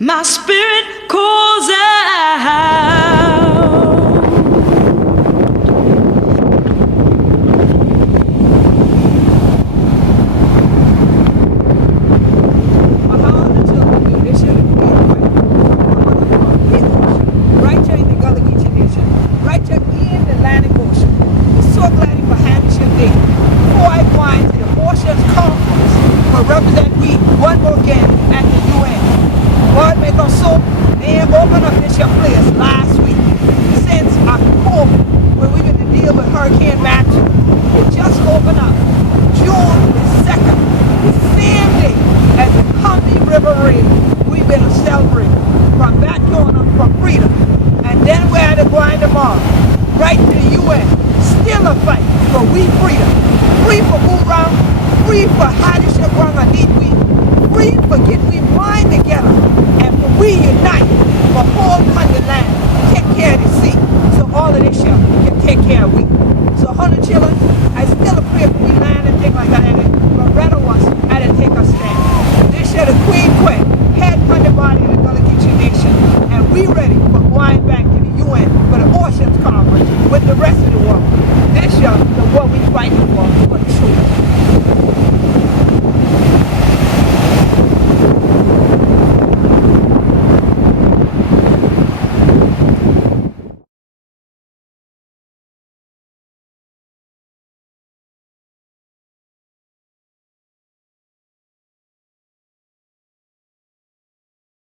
My spirit calls out. Right here in the Gullah Geechee Nation, right here in the Atlantic Ocean. We're so glad for Hampshire Day. Before I go into the Oceans Conference to represent we one more again at the UN. God make us so, they opened up this your place last week. Since October, when we've been to deal with Hurricane Matthew, it just opened up June the 2nd, the same day as the Combahee River Raid. We've been to celebrate from that corner from freedom. And then we're at the going tomorrow, right to the UN, still a fight for we freedom. Free for Urang, free for Hadish Agwang Anitwi, free for get we mind together, and for we unite for whole country land, take care of the sea, so all of this shall can take care of we. So 100 children, I still pray for we land and things like that, but rather was I didn't take a stand. This year the Queen Queen, head funded body of the Gullah Geechee Nation, and we ready for going back to the UN for the Oceans Conference with the rest of the world. This year, the what we fighting for the truth.